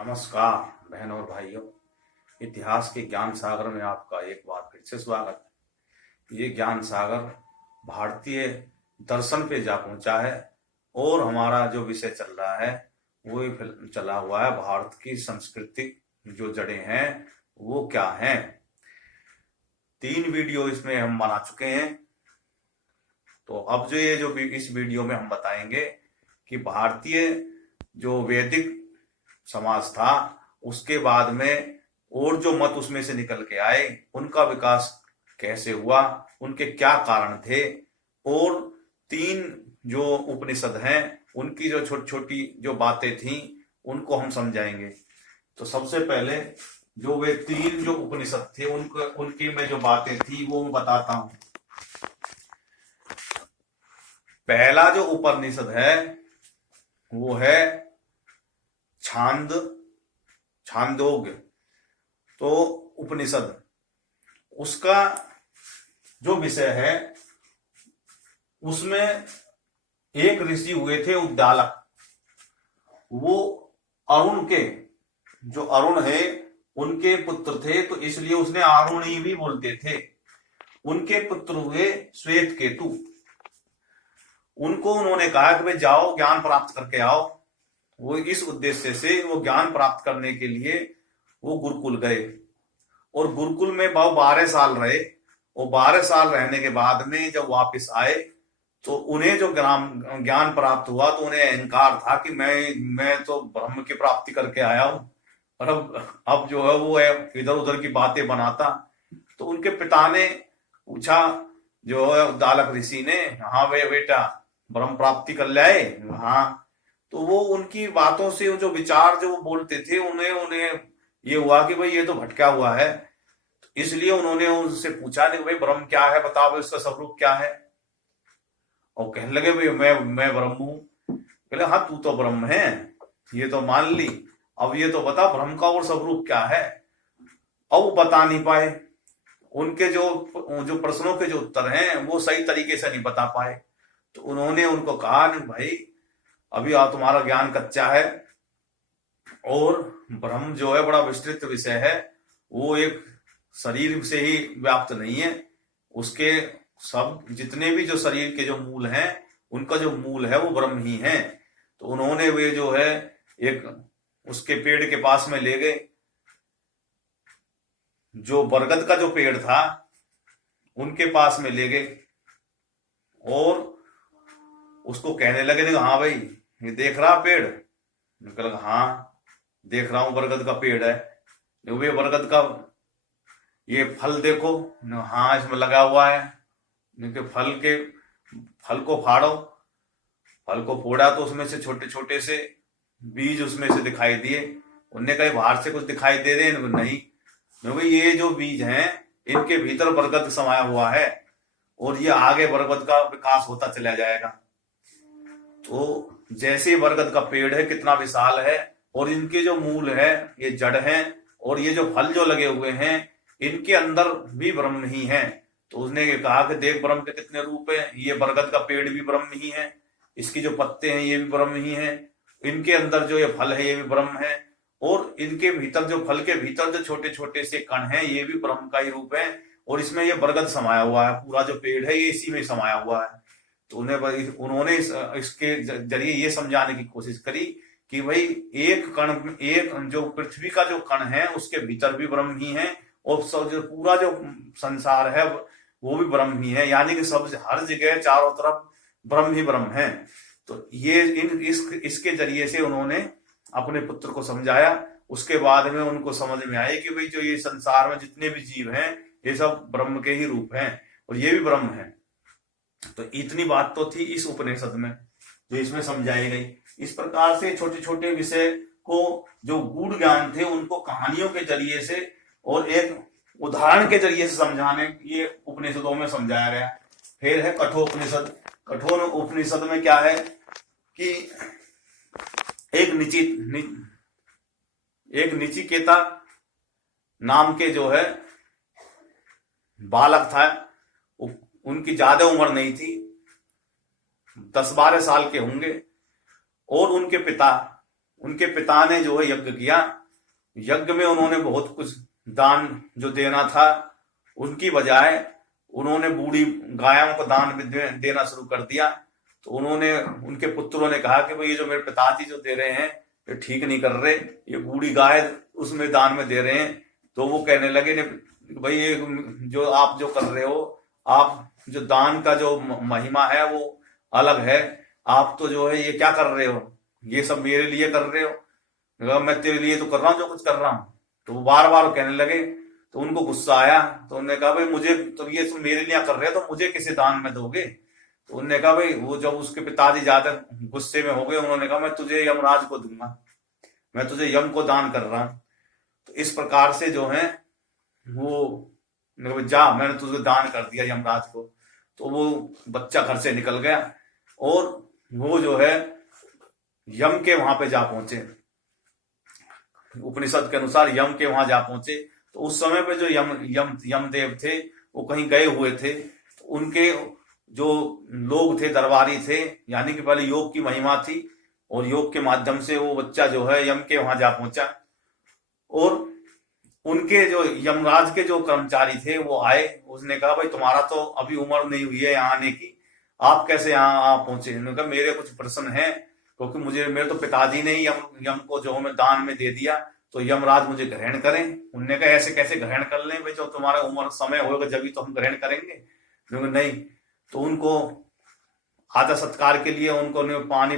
नमस्कार बहनों और भाइयों। इतिहास के ज्ञान सागर में आपका एक बार फिर से स्वागत है। ये ज्ञान सागर भारतीय दर्शन पे जा पहुंचा है और हमारा जो विषय चल रहा है वो चला हुआ है भारत की सांस्कृतिक जो जड़ें हैं वो क्या हैं। 3 वीडियो इसमें हम बना चुके हैं। तो अब जो इस वीडियो में हम बताएंगे कि भारतीय जो वैदिक समाज था उसके बाद में और जो मत उसमें से निकल के आए उनका विकास कैसे हुआ, उनके क्या कारण थे, और 3 जो उपनिषद हैं उनकी जो छोटी छोटी जो बातें थी उनको हम समझाएंगे। तो सबसे पहले जो वे 3 जो उपनिषद थे उनकी में जो बातें थी वो मैं बताता हूं। पहला जो उपनिषद है वो है छांदोग्य तो उपनिषद। उसका जो विषय है उसमें एक ऋषि हुए थे उद्दालक। वो अरुण के जो अरुण है उनके पुत्र थे, तो इसलिए उसने आरुणी भी बोलते थे। उनके पुत्र हुए श्वेत केतु। उनको उन्होंने कहा कि भाई जाओ ज्ञान प्राप्त करके आओ। वो इस उद्देश्य से वो ज्ञान प्राप्त करने के लिए वो गुरुकुल गए और गुरुकुल में वो 12 साल रहे। और 12 साल रहने के बाद में जब वापस आए तो उन्हें जो ज्ञान प्राप्त हुआ तो उन्हें अहंकार था कि मैं तो ब्रह्म की प्राप्ति करके आया हूं और अब जो है वो इधर उधर की बातें बनाता। तो उनके पिता ने पूछा, जो है उद्दालक ऋषि ने, हाँ वे बेटा ब्रह्म प्राप्ति कर लाए? हाँ। तो वो उनकी बातों से जो विचार जो वो बोलते थे उन्हें ये हुआ कि भाई ये तो भटका हुआ है। तो इसलिए उन्होंने उनसे पूछा नहीं भाई ब्रह्म क्या है, बताओ इसका स्वरूप क्या है। और कहने लगे भाई मैं ब्रह्म हूं। कहले हाँ तू तो ब्रह्म है, ये तो मान ली, अब ये तो बता ब्रह्म का और स्वरूप क्या है। अब वो बता नहीं पाए। उनके जो प्रश्नों के जो उत्तर हैं वो सही तरीके से नहीं बता पाए। तो उन्होंने उनको कहा नहीं भाई अभी तुम्हारा ज्ञान कच्चा है और ब्रह्म जो है बड़ा विस्तृत विषय है। वो एक शरीर से ही व्याप्त नहीं है। उसके सब जितने भी जो शरीर के जो मूल हैं उनका जो मूल है वो ब्रह्म ही है। तो उन्होंने वे जो है एक उसके पेड़ के पास में ले गए। जो बरगद का जो पेड़ था उनके पास में ले गए और उसको कहने लगे, हाँ भाई ये देख रहा पेड़? निकल, हाँ देख रहा हूं बरगद का पेड़ है। वे बरगद का ये फल देखो, हाँ इसमें लगा हुआ है। फल को फाड़ो। फल को फोड़ा तो उसमें से छोटे छोटे से बीज उसमें से दिखाई दिए। उनने कहा बाहर से कुछ दिखाई दे रहे हैं? नहीं। भाई ये जो बीज हैं इनके भीतर बरगद समाया हुआ है और ये आगे बरगद का विकास होता चला जाएगा। तो जैसे बरगद का पेड़ है कितना विशाल है और इनके जो मूल है ये जड़ है और ये जो फल जो लगे हुए हैं इनके अंदर भी ब्रह्म ही है। तो उसने कहा कि देख ब्रह्म के कितने रूप है, ये बरगद का पेड़ भी ब्रह्म ही है, इसकी जो पत्ते हैं ये भी ब्रह्म ही है, इनके अंदर जो ये फल है ये भी ब्रह्म है, और इनके भीतर जो फल के भीतर जो छोटे छोटे से कण हैं ये भी ब्रह्म का ही रूप है। और इसमें ये बरगद समाया हुआ है, पूरा जो पेड़ है ये इसी में समाया हुआ है। तो उन्होंने इसके जरिए ये समझाने की कोशिश करी कि भाई एक जो पृथ्वी का जो कण है उसके भीतर भी ब्रह्म ही है और जो पूरा जो संसार है वो भी ब्रह्म ही है, यानी कि सब हर जगह चारों तरफ ब्रह्म ही ब्रह्म है। तो ये इसके जरिए से उन्होंने अपने पुत्र को समझाया। उसके बाद में उनको समझ में आया कि भाई जो ये संसार में जितने भी जीव हैं ये सब ब्रह्म के ही रूप हैं और ये भी ब्रह्म है। तो इतनी बात तो थी इस उपनिषद में जो इसमें समझाई गई। इस प्रकार से छोटे छोटे विषय को जो गूढ़ ज्ञान थे उनको कहानियों के जरिए से और एक उदाहरण के जरिए से समझाने ये उपनिषदों में समझाया गया। फिर है कठोपनिषद। कठोर उपनिषद में क्या है कि एक निचिकेता नाम के जो है बालक था। उनकी ज्यादा उम्र नहीं थी, 10-12 साल के होंगे। और उनके पिता उनके पिता ने जो है यज्ञ किया। यज्ञ में उन्होंने बहुत कुछ दान जो देना था, उनकी बजाय उन्होंने बूढ़ी गायों को दान में देना शुरू कर दिया। तो उन्होंने, उनके पुत्रों ने कहा कि भाई ये जो मेरे पिताजी जो दे रहे हैं ये ठीक नहीं कर रहे, ये बूढ़ी गाय उसमें दान में दे रहे हैं। तो वो कहने लगे ने भाई ये जो आप जो कर रहे हो, आप जो दान का जो महिमा है वो अलग है, आप तो जो है ये क्या कर रहे हो, ये सब मेरे लिए कर रहे हो, मैं तेरे लिए तो कर रहा हूँ जो कुछ कर रहा हूँ। तो वो बार बार कहने लगे। तो उनको गुस्सा आया, तो उन्होंने कहा भाई मुझे तो ये तुम मेरे लिए कर रहे हो तो मुझे किसी दान में दोगे। तो उन्होंने कहा भाई, वो जब उसके पिताजी ज्यादा गुस्से में हो गए, उन्होंने कहा मैं तुझे यमराज को दूंगा, मैं तुझे यम को दान कर रहा हूँ। तो इस प्रकार से जो है वो जा, मैंने तुझे दान कर दिया यमराज को। तो वो बच्चा घर से निकल गया और वो जो है यम के वहां पे जा पहुंचे। उपनिषद के अनुसार यम के वहां जा पहुंचे। तो उस समय पे जो यमदेव थे वो कहीं गए हुए थे। तो उनके जो लोग थे, दरबारी थे, यानी कि पहले योग की महिमा थी और योग के माध्यम से वो बच्चा जो है यम के वहां जा पहुंचा। और उनके जो यमराज के जो कर्मचारी थे वो आए, उसने कहा भाई तुम्हारा तो अभी उम्र नहीं हुई है यहाँ आने की, आप कैसे यहाँ आ पहुंचे। उन्होंने कहा मेरे कुछ प्रश्न है, क्योंकि मेरे तो पिताजी ने ही यम को जो हमें दान में दे दिया, तो यमराज मुझे ग्रहण करें। उनने कहा ऐसे कैसे ग्रहण कर लें भाई, जो तुम्हारा उम्र समय होगा जब तो हम ग्रहण करेंगे। नहीं। तो उनको आदर सत्कार के लिए उनको पानी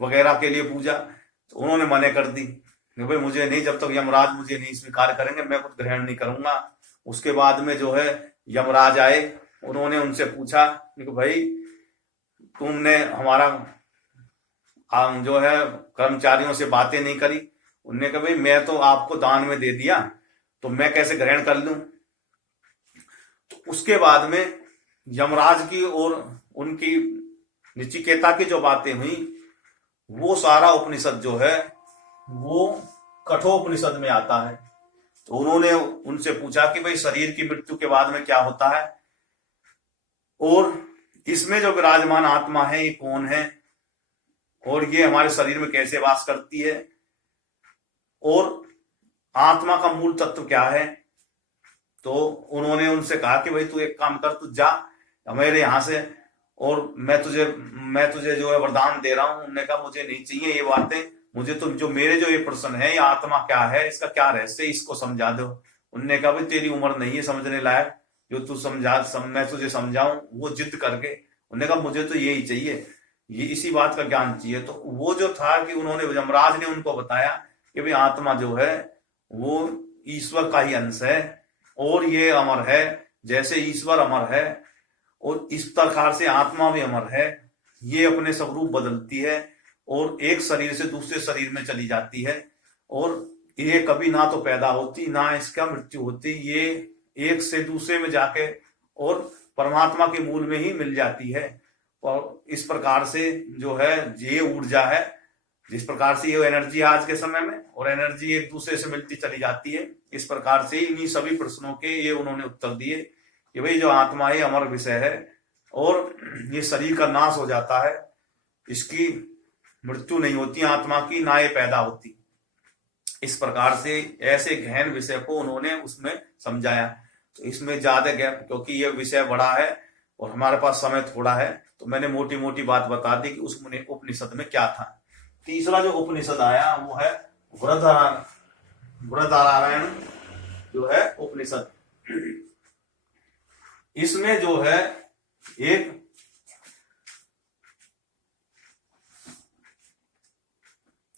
वगैरह के लिए पूजा, तो उन्होंने मने कर दी भाई मुझे नहीं, जब तक यमराज मुझे नहीं स्वीकार करेंगे मैं कुछ ग्रहण नहीं करूंगा। उसके बाद में जो है यमराज आए, उन्होंने उनसे पूछा कि भाई तुमने हमारा जो है कर्मचारियों से बातें नहीं करी। उन्होंने कहा भाई मैं तो आपको दान में दे दिया, तो मैं कैसे ग्रहण कर लूं। तो उसके बाद में यमराज की और उनकी नचिकेता की जो बातें हुई, वो सारा उपनिषद जो है वो कठोपनिषद में आता है। तो उन्होंने उनसे पूछा कि भाई शरीर की मृत्यु के बाद में क्या होता है, और इसमें जो विराजमान आत्मा है ये कौन है, और ये हमारे शरीर में कैसे वास करती है, और आत्मा का मूल तत्व क्या है। तो उन्होंने उनसे कहा कि भाई तू एक काम कर, तू जा मेरे यहाँ से, और मैं तुझे जो है वरदान दे रहा हूं। उन्होंने कहा मुझे नहीं चाहिए ये बातें, मुझे तो जो मेरे जो ये प्रश्न है, ये आत्मा क्या है, इसका क्या रहस्य, इसको समझा दो। उन्होंने कहा भाई तेरी उम्र नहीं है समझने लायक, जो तू मैं तुझे समझाऊं वो जिद करके। उन्होंने कहा मुझे तो यही चाहिए, ये इसी बात का ज्ञान चाहिए। तो वो जो था कि उन्होंने, यमराज ने उनको बताया कि भाई आत्मा जो है वो ईश्वर का ही अंश है, और ये अमर है जैसे ईश्वर अमर है, और इस प्रकार से आत्मा भी अमर है। ये अपने स्वरूप बदलती है और एक शरीर से दूसरे शरीर में चली जाती है, और ये कभी ना तो पैदा होती ना इसका मृत्यु होती, ये एक से दूसरे में जाके और परमात्मा के मूल में ही मिल जाती है। और इस प्रकार से जो है ये ऊर्जा है, जिस प्रकार से ये एनर्जी आज के समय में, और एनर्जी एक दूसरे से मिलती चली जाती है। इस प्रकार से इन्हीं सभी प्रश्नों के ये उन्होंने उत्तर दिए कि भाई जो आत्मा है अमर विषय है, और ये शरीर का नाश हो जाता है, इसकी मृत्यु नहीं होती आत्मा की, ना ये पैदा होती। इस प्रकार से ऐसे गहन विषय को उन्होंने उसमें समझाया। तो इसमें ज्यादा गैप, क्योंकि ये विषय बड़ा है और हमारे पास समय थोड़ा है, तो मैंने मोटी मोटी बात बता दी कि उस उपनिषद में क्या था। तीसरा जो उपनिषद आया वो है बृहदारण्यक जो है उपनिषद। इसमें जो है एक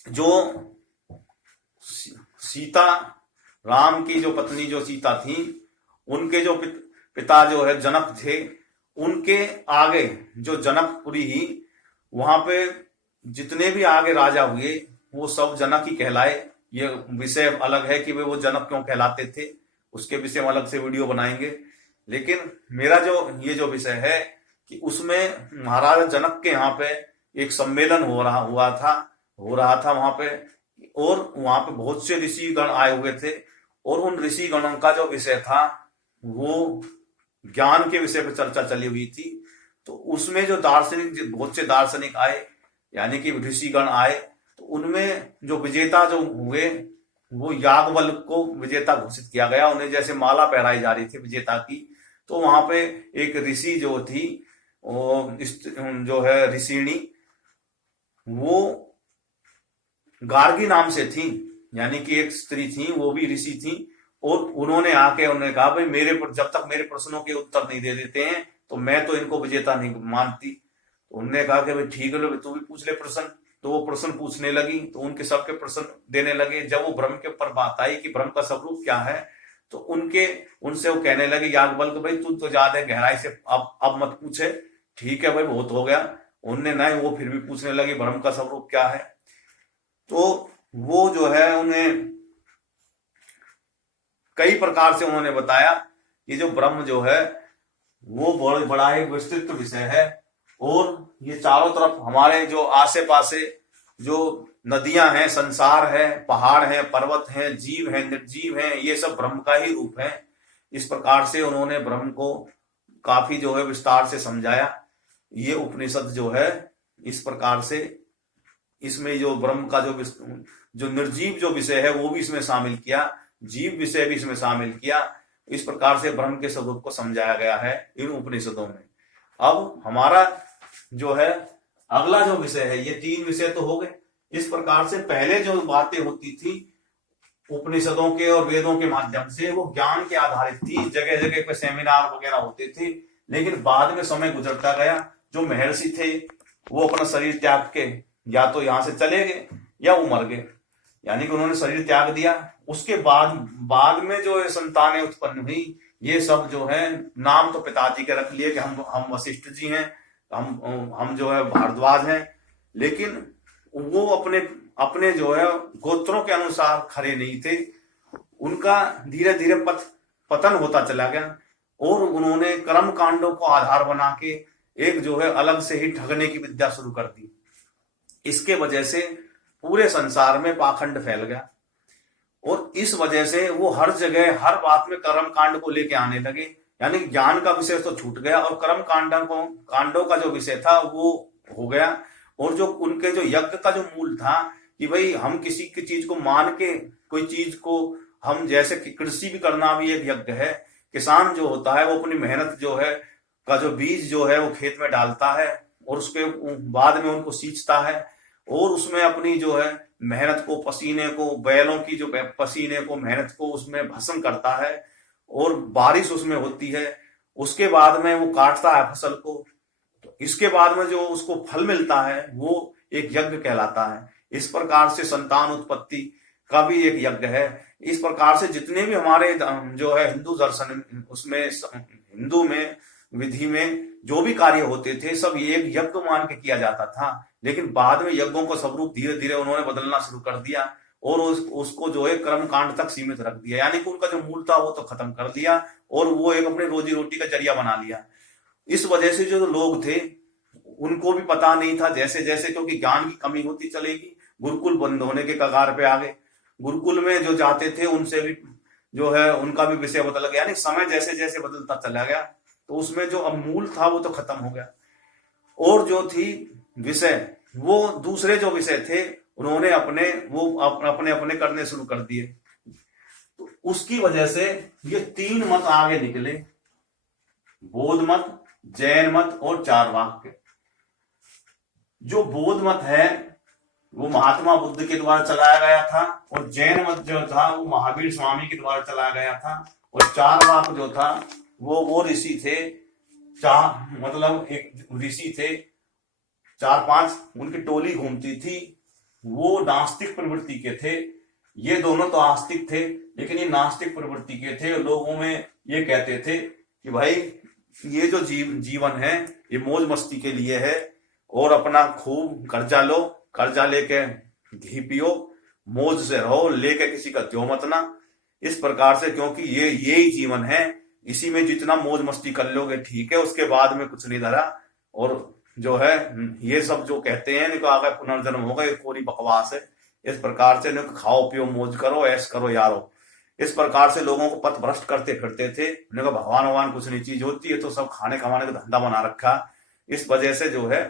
जो सीता, राम की जो पत्नी जो सीता थी, उनके जो पिता जो है जनक थे, उनके आगे जो जनकपुरी ही, वहां पे जितने भी आगे राजा हुए वो सब जनक ही कहलाए। ये विषय अलग है कि वे वो जनक क्यों कहलाते थे, उसके विषय में अलग से वीडियो बनाएंगे। लेकिन मेरा जो ये जो विषय है कि उसमें महाराज जनक के यहाँ पे एक सम्मेलन हो रहा था वहां पे, और वहां पे बहुत से ऋषि गण आए हुए थे, और उन ऋषि गणों का जो विषय था वो ज्ञान के विषय पे चर्चा चली हुई थी। तो उसमें जो दार्शनिक, बहुत से दार्शनिक आए, यानी कि ऋषिगण आए, तो उनमें जो विजेता जो हुए वो याज्ञवल्क्य को विजेता घोषित किया गया। उन्हें जैसे माला पहराई जा रही थी विजेता की, तो वहां पे एक ऋषि जो थी, जो है ऋषिणी, वो गार्गी नाम से थी, यानी कि एक स्त्री थी, वो भी ऋषि थी। और उन्होंने आके उन्होंने कहा भाई जब तक मेरे प्रश्नों के उत्तर नहीं दे देते हैं तो मैं तो इनको विजेता नहीं मानती। तो उन्होंने कहा कि भाई ठीक है, तू भी पूछ ले प्रश्न। तो वो प्रश्न पूछने लगी, तो उनके सबके प्रश्न देने लगे। जब वो ब्रह्म के ऊपर बात आई कि ब्रह्म का स्वरूप क्या है, तो उनसे वो कहने लगे याज्ञवल्क्य भाई तू तो ज्यादा गहराई से अब मत पूछे, ठीक है भाई बहुत हो गया। उनने नहीं, वो फिर भी पूछने लगे ब्रह्म का स्वरूप क्या है। तो वो जो है उन्हें कई प्रकार से उन्होंने बताया कि जो ब्रह्म जो है वो बहुत बड़ा एक विस्तृत विषय है, और ये चारों तरफ हमारे जो आसे पासे जो नदियां हैं, संसार है, पहाड़ है, पर्वत है, जीव है, निर्जीव है, ये सब ब्रह्म का ही रूप है। इस प्रकार से उन्होंने ब्रह्म को काफी जो है विस्तार से समझाया। ये उपनिषद जो है इस प्रकार से इसमें जो ब्रह्म का जो निर्जीव जो विषय है वो भी इसमें शामिल किया, जीव विषय भी इसमें शामिल किया। इस प्रकार से ब्रह्म के स्वरूप को समझाया गया है इन उपनिषदों में। अब हमारा जो है अगला जो विषय है, ये 3 विषय तो हो गए। इस प्रकार से पहले जो बातें होती थी उपनिषदों के और वेदों के माध्यम से, वो ज्ञान के आधारित थी, जगह जगह पे सेमिनार वगैरह होते थे। लेकिन बाद में समय गुजरता गया, जो महर्षि थे वो अपना शरीर त्याग के या तो यहां से चले गए या वो मर गए, यानी कि उन्होंने शरीर त्याग दिया। उसके बाद में जो संतानें उत्पन्न हुई, ये सब जो है नाम तो पिताजी के रख लिए कि हम वशिष्ठ जी हैं, हम जो है भारद्वाज हैं, लेकिन वो अपने जो है गोत्रों के अनुसार खड़े नहीं थे। उनका धीरे धीरे पतन होता चला गया, और उन्होंने कर्म कांडों को आधार बना के एक जो है अलग से ही ठगने की विद्या शुरू कर दी। इसके वजह से पूरे संसार में पाखंड फैल गया, और इस वजह से वो हर जगह हर बात में कर्म कांड को लेके आने लगे। यानी ज्ञान का विषय तो छूट गया, और कर्म कांडों का जो विषय था वो हो गया। और जो उनके जो यज्ञ का जो मूल था कि भाई हम किसी की चीज को मान के कोई चीज को, हम जैसे कि कृषि भी करना भी एक यज्ञ है। किसान जो होता है वो अपनी मेहनत जो है का जो बीज जो है वो खेत में डालता है, और उसके बाद में उनको सींचता है, और उसमें अपनी जो है मेहनत को, पसीने को, बैलों की जो पसीने को, मेहनत को उसमें भस्म करता है, और बारिश उसमें होती है। उसके बाद में वो काटता है फसल को, तो इसके बाद में जो उसको फल मिलता है वो एक यज्ञ कहलाता है। इस प्रकार से संतान उत्पत्ति का भी एक यज्ञ है। इस प्रकार से जितने भी हमारे जो है हिंदू दर्शन, उसमें हिंदू में विधि में जो भी कार्य होते थे सब ये एक यज्ञ मान के किया जाता था। लेकिन बाद में यज्ञों को स्वरूप धीरे धीरे उन्होंने बदलना शुरू कर दिया, और उसको जो है कर्म कांड तक सीमित रख दिया, यानी कि उनका जो मूल था वो तो खत्म कर दिया, और वो एक अपने रोजी रोटी का जरिया बना लिया। इस वजह से जो लोग थे उनको भी पता नहीं था, जैसे जैसे क्योंकि ज्ञान की कमी होती चलेगी, गुरुकुल बंद होने के कगार पे आ गए। गुरुकुल में जो जाते थे उनसे भी जो है उनका भी विषय बदल गया, यानी समय जैसे जैसे बदलता चला गया, तो उसमें जो अब मूल था वो तो खत्म हो गया। और जो थी विषय, वो दूसरे जो विषय थे उन्होंने अपने करने शुरू कर दिए। तो उसकी वजह से ये 3 मत आगे निकले, बौद्ध मत, जैन मत और चारवाक। जो बौद्ध मत है वो महात्मा बुद्ध के द्वारा चलाया गया था, और जैन मत जो था वो महावीर स्वामी के द्वारा चलाया गया था, और चारवाक जो था वो ऋषि थे। मतलब एक ऋषि थे, 4-5 उनकी टोली घूमती थी, वो नास्तिक प्रवृत्ति के थे। ये दोनों तो आस्तिक थे, लेकिन ये नास्तिक प्रवृत्ति के थे। लोगों में ये कहते थे कि भाई ये जो जीवन है ये मौज मस्ती के लिए है, और अपना खूब कर्जा लो, कर्जा लेके घी पियो, मौज से रहो, लेके किसी का त्यों मत ना। इस प्रकार से, क्योंकि ये ही जीवन है, इसी में जितना मौज मस्ती कर लोगे ठीक है, उसके बाद में कुछ नहीं धरा। और जो है ये सब जो कहते हैं इनको आगे पुनर्जन्म होगा, ये पूरी बकवास है। इस प्रकार से खाओ पियो मौज करो, ऐश करो यारो। इस प्रकार से लोगों को पथ भ्रष्ट करते फिरते थे। उन्हें भगवान कुछ नहीं चीज होती है, तो सब खाने कमाने का धंधा बना रखा। इस वजह से जो है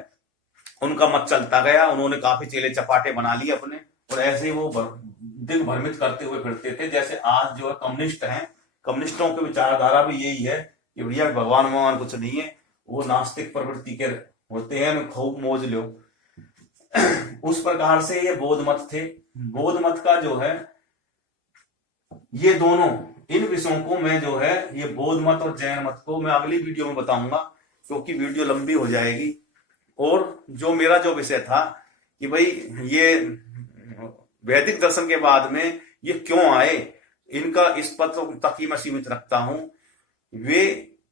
उनका मत चलता गया, उन्होंने काफी चेले चपाटे बना लिए अपने, और ऐसे ही वो दिल भ्रमित करते हुए फिरते थे। जैसे आज जो है कम्युनिस्ट हैं, कम्युनिस्टों की विचारधारा भी यही है कि भैया भगवान भगवान कुछ नहीं है, वो नास्तिक प्रवृत्ति के होते हैं, खूब मौज लो। उस प्रकार से ये बौद्ध मत थे। बौद्ध मत का जो है ये दोनों इन विषयों को मैं जो है ये बौद्ध मत और जैन मत को मैं अगली वीडियो में बताऊंगा, क्योंकि वीडियो लंबी हो जाएगी। और जो मेरा जो विषय था कि भाई ये वैदिक दर्शन के बाद में ये क्यों आए, इनका इस पत्र तक ही मैं सीमित रखता हूं। वे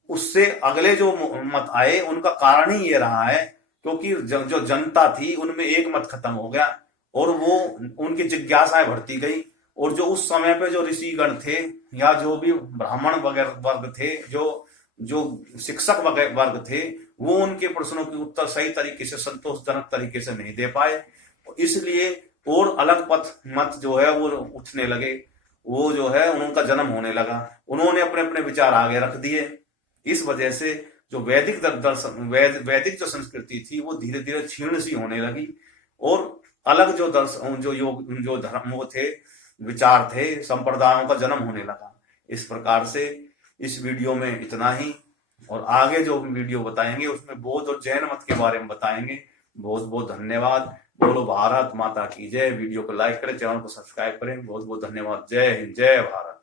उससे अगले जो मत आए उनका कारण ही ये रहा है, क्योंकि जो जनता थी उनमें एक मत खत्म हो गया और वो उनकी जिज्ञासाएं बढ़ती गई। और जो उस समय पे जो ऋषिगण थे या जो भी ब्राह्मण वगैरह वर्ग थे, जो शिक्षक वर्ग थे, वो उनके प्रश्नों के उत्तर सही तरीके से, संतोषजनक तरीके से नहीं दे पाए। इसलिए और अलग मत जो है वो उठने लगे, वो जो है उनका जन्म होने लगा, उन्होंने अपने अपने विचार आगे रख दिए। इस वजह से जो वैदिक दर्शन, वैदिक जो संस्कृति थी वो धीरे धीरे क्षीण सी होने लगी, और अलग जो दर्शन, जो योग, जो धर्म वो थे, विचार थे, संप्रदायों का जन्म होने लगा। इस प्रकार से इस वीडियो में इतना ही, और आगे जो वीडियो बताएंगे उसमें बौद्ध और जैन मत के बारे में बताएंगे। बहुत बहुत धन्यवाद। बोलो भारत माता की जय। वीडियो को लाइक करें, चैनल को सब्सक्राइब करें। बहुत बहुत धन्यवाद। जय हिंद, जय भारत।